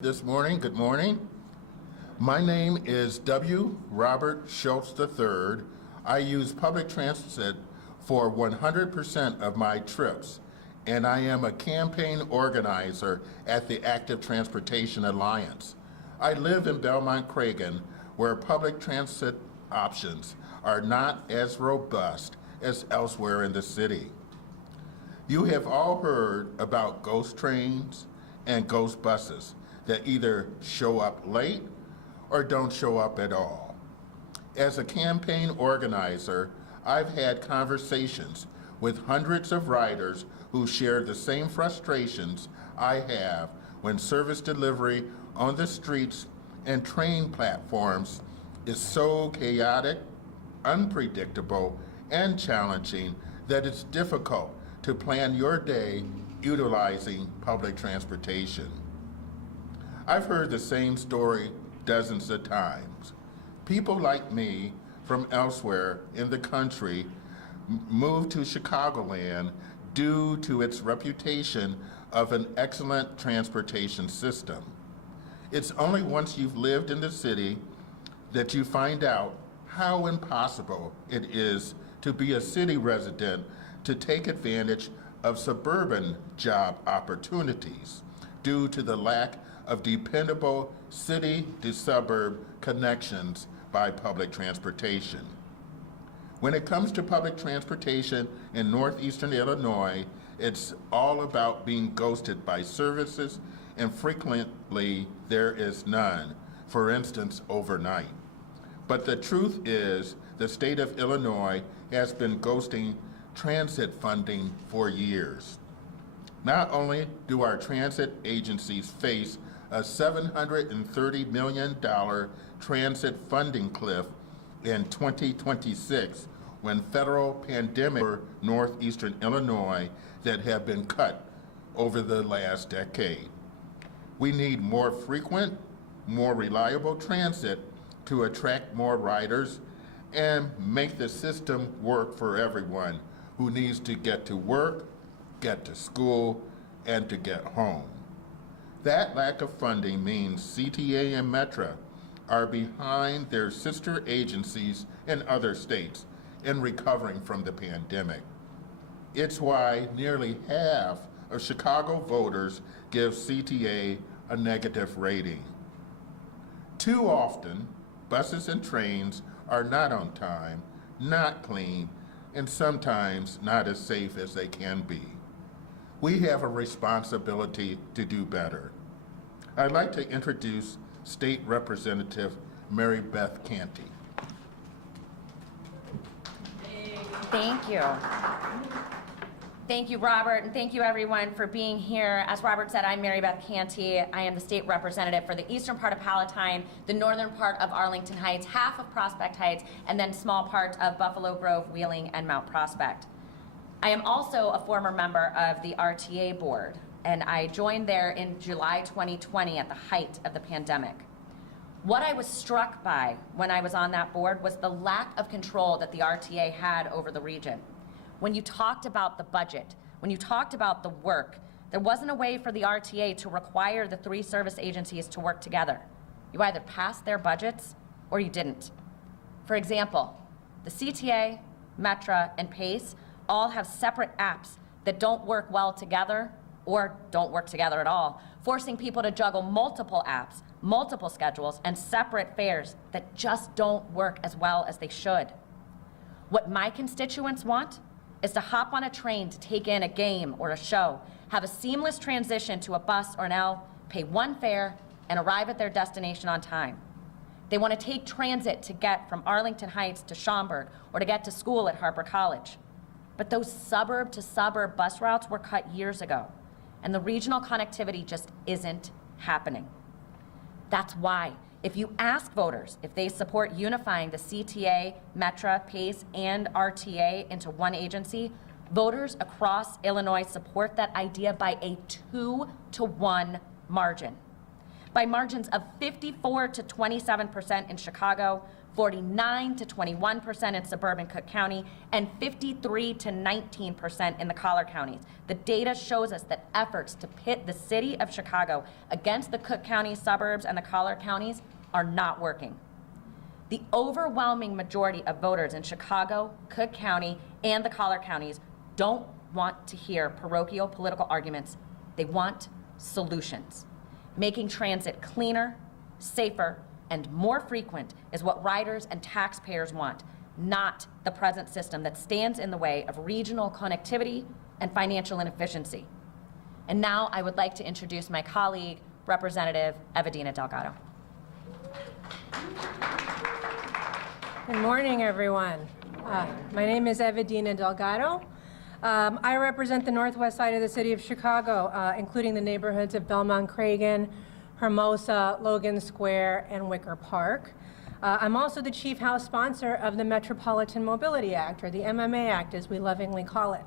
This morning. Good morning. My name is W. Robert Schultz III. I use public transit for 100% of my trips, and I am a campaign organizer at the Active Transportation Alliance. I live in Belmont-Cragen, where public transit options are not as robust as elsewhere in the city. You have all heard about ghost trains and ghost buses that either show up late or don't show up at all. As a campaign organizer, I've had conversations with hundreds of riders who share the same frustrations I have when service delivery on the streets and train platforms is so chaotic, unpredictable, and challenging that it's difficult to plan your day utilizing public transportation. I've heard the same story dozens of times. People like me from elsewhere in the country moved to Chicagoland due to its reputation of an excellent transportation system. It's only once you've lived in the city that you find out how impossible it is to be a city resident to take advantage of suburban job opportunities due to the lack of dependable city to suburb connections by public transportation. When it comes to public transportation in northeastern Illinois, it's all about being ghosted by services, and frequently there is none, for instance, overnight. But the truth is, the state of Illinois has been ghosting transit funding for years. Not only do our transit agencies face a $730 million transit funding cliff in 2026 when federal pandemic for northeastern Illinois that have been cut over the last decade. We need more frequent, more reliable transit to attract more riders and make the system work for everyone who needs to get to work, get to school, and to get home. That lack of funding means CTA and Metra are behind their sister agencies in other states in recovering from the pandemic. It's why nearly half of Chicago voters give CTA a negative rating. Too often, buses and trains are not on time, not clean, and sometimes not as safe as they can be. We have a responsibility to do better. I'd like to introduce State Representative Mary Beth Canty. Thank you. Thank you, Robert, and thank you everyone for being here. As Robert said, I'm Mary Beth Canty. I am the state representative for the eastern part of Palatine, the northern part of Arlington Heights, half of Prospect Heights, and then small part of Buffalo Grove, Wheeling, and Mount Prospect. I am also a former member of the RTA board, and I joined there in July 2020 at the height of the pandemic. What I was struck by when I was on that board was the lack of control that the RTA had over the region. When you talked about the budget, when you talked about the work, there wasn't a way for the RTA to require the three service agencies to work together. You either passed their budgets or you didn't. For example, the CTA, Metra, and Pace all have separate apps that don't work well together or don't work together at all, forcing people to juggle multiple apps, multiple schedules, and separate fares that just don't work as well as they should. What my constituents want is to hop on a train to take in a game or a show, have a seamless transition to a bus or an L, pay one fare, and arrive at their destination on time. They want to take transit to get from Arlington Heights to Schaumburg or to get to school at Harper College. But those suburb to suburb bus routes were cut years ago, and the regional connectivity just isn't happening. That's why, if you ask voters if they support unifying the CTA, Metra, Pace, and RTA into one agency, voters across Illinois support that idea by a 2-to-1 margin. By margins of 54 to 27% in Chicago, 49 to 21% in suburban Cook County, and 53 to 19% in the collar counties. The data shows us that efforts to pit the city of Chicago against the Cook County suburbs and the collar counties are not working. The overwhelming majority of voters in Chicago, Cook County, and the collar counties don't want to hear parochial political arguments. They want solutions. Making transit cleaner, safer, and more frequent is what riders and taxpayers want, not the present system that stands in the way of regional connectivity and financial inefficiency. And now I would like to introduce my colleague, Representative Eva Delgado. Good morning, everyone. My name is Eva Delgado. I represent the northwest side of the city of Chicago, including the neighborhoods of Belmont-Cragen, Hermosa, Logan Square, and Wicker Park. I'm also the chief house sponsor of the Metropolitan Mobility Act, or the MMA Act, as we lovingly call it.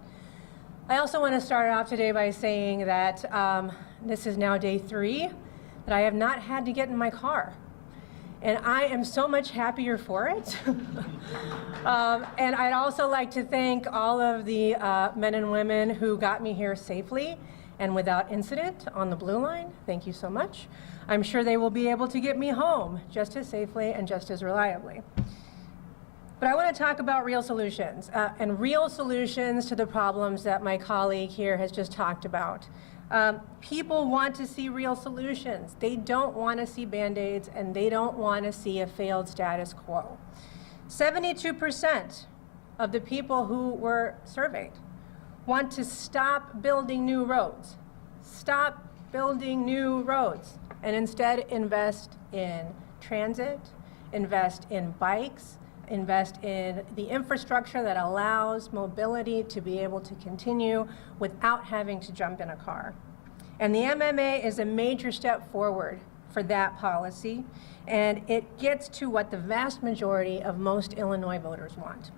I also want to start off today by saying that this is now day 3 that I have not had to get in my car. And I am so much happier for it. And I'd also like to thank all of the men and women who got me here safely and without incident on the Blue Line. Thank you so much. I'm sure they will be able to get me home just as safely and just as reliably. But I want to talk about real solutions, and real solutions to the problems that my colleague here has just talked about. People want to see real solutions. They don't want to see Band-Aids, and they don't want to see a failed status quo. 72% of the people who were surveyed want to stop building new roads, and instead invest in transit, invest in bikes, invest in the infrastructure that allows mobility to be able to continue without having to jump in a car. And the MMA is a major step forward for that policy, and it gets to what the vast majority of most Illinois voters want.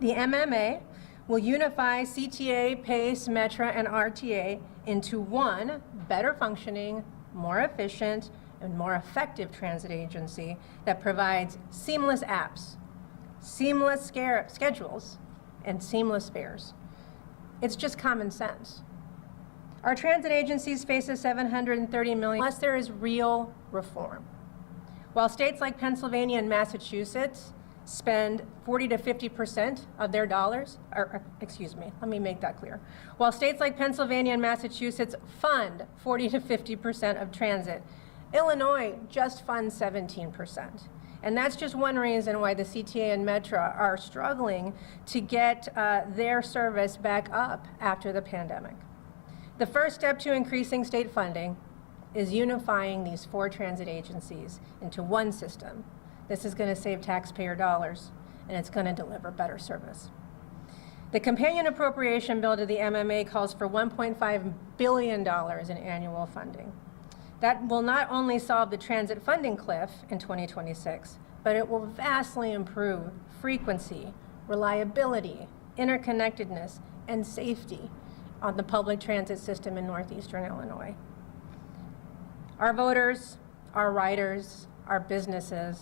The MMA will unify CTA, Pace, Metra, and RTA into one better functioning, more efficient, and more effective transit agency that provides seamless apps, seamless schedules, and seamless fares. It's just common sense. Our transit agencies face a $730 million unless there is real reform. While states like Pennsylvania and Massachusetts spend 40 to 50% of their dollars, let me make that clear. While states like Pennsylvania and Massachusetts fund 40 to 50% of transit, Illinois just funds 17%. And that's just one reason why the CTA and Metra are struggling to get their service back up after the pandemic. The first step to increasing state funding is unifying these 4 transit agencies into one system. This is going to save taxpayer dollars, and it's going to deliver better service. The companion appropriation bill to the MMA calls for $1.5 billion in annual funding. That will not only solve the transit funding cliff in 2026, but it will vastly improve frequency, reliability, interconnectedness, and safety on the public transit system in northeastern Illinois. Our voters, our riders, our businesses,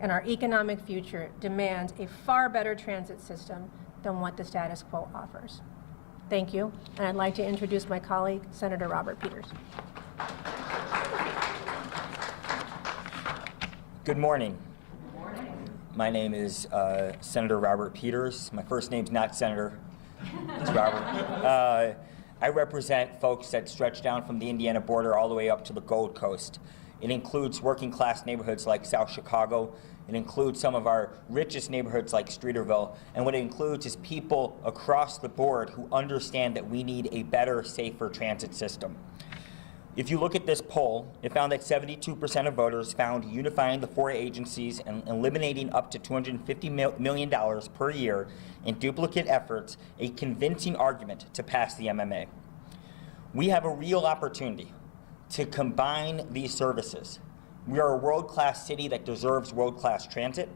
and our economic future demands a far better transit system than what the status quo offers. Thank you, and I'd like to introduce my colleague, Senator Robert Peters. Good morning. My name is Senator Robert Peters. My first name's not Senator, it's Robert. I represent folks that stretch down from the Indiana border all the way up to the Gold Coast. It includes working class neighborhoods like South Chicago. It includes some of our richest neighborhoods like Streeterville. And what it includes is people across the board who understand that we need a better, safer transit system. If you look at this poll, it found that 72% of voters found unifying the 4 agencies and eliminating up to $250 million per year in duplicate efforts a convincing argument to pass the MMA. We have a real opportunity to combine these services. We are a world-class city that deserves world-class transit,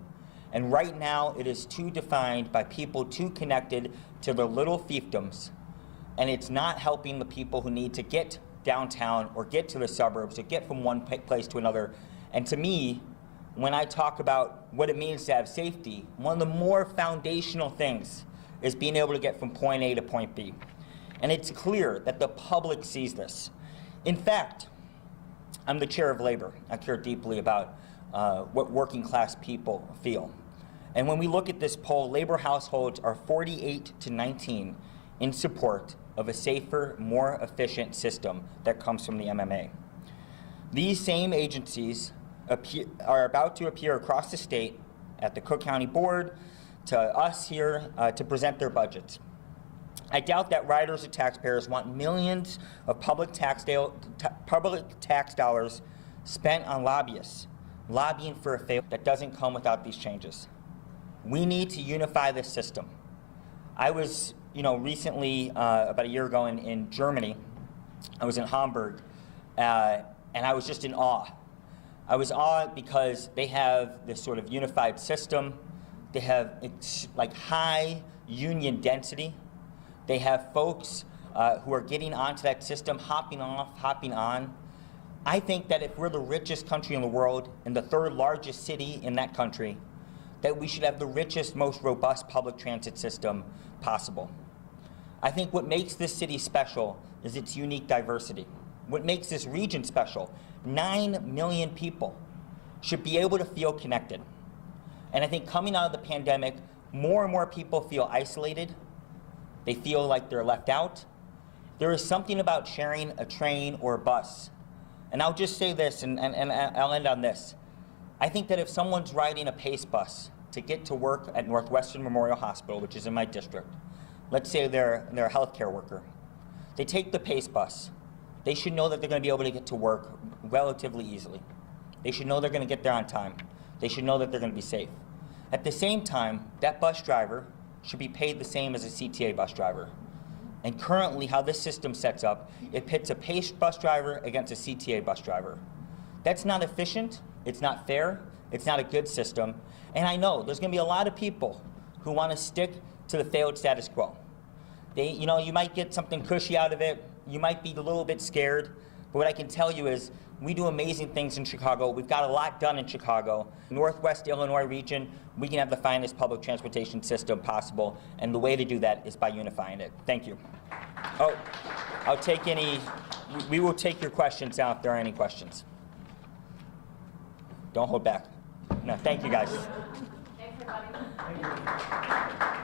and right now it is too defined by people too connected to their little fiefdoms, and it's not helping the people who need to get downtown or get to the suburbs or get from one place to another. And to me, when I talk about what it means to have safety, one of the more foundational things is being able to get from point A to point B. And it's clear that the public sees this. In fact, I'm the chair of labor. I care deeply about what working class people feel. And when we look at this poll, labor households are 48 to 19 in support of a safer, more efficient system that comes from the MMA. These same agencies are about to appear across the state at the Cook County Board, to us here, to present their budgets. I doubt that riders and taxpayers want millions of public tax dollars spent on lobbyists, lobbying for a fail that doesn't come without these changes. We need to unify this system. I was, recently, about a year ago in Germany, I was in Hamburg, and I was just in awe. I was awed because they have this sort of unified system. They have high union density. They have folks who are getting onto that system, hopping off, hopping on. I think that if we're the richest country in the world and the third largest city in that country, that we should have the richest, most robust public transit system possible. I think what makes this city special is its unique diversity. What makes this region special, 9 million people should be able to feel connected. And I think coming out of the pandemic, more and more people feel isolated. They feel like they're left out. There is something about sharing a train or a bus. And I'll just say this, and I'll end on this. I think that if someone's riding a Pace bus to get to work at Northwestern Memorial Hospital, which is in my district, let's say they're a healthcare worker, they take the Pace bus. They should know that they're going to be able to get to work relatively easily. They should know they're going to get there on time. They should know that they're going to be safe. At the same time, that bus driver should be paid the same as a CTA bus driver. And currently, how this system sets up, it pits a Pace bus driver against a CTA bus driver. That's not efficient, it's not fair, it's not a good system. And I know there's going to be a lot of people who want to stick to the failed status quo. You might get something cushy out of it. You might be a little bit scared, but what I can tell you is we do amazing things in Chicago. We've got a lot done in Chicago. Northwest Illinois region, we can have the finest public transportation system possible, and the way to do that is by unifying it. Thank you. Oh, we will take your questions now if there are any questions. Don't hold back. No, thank you guys. Thanks, everybody.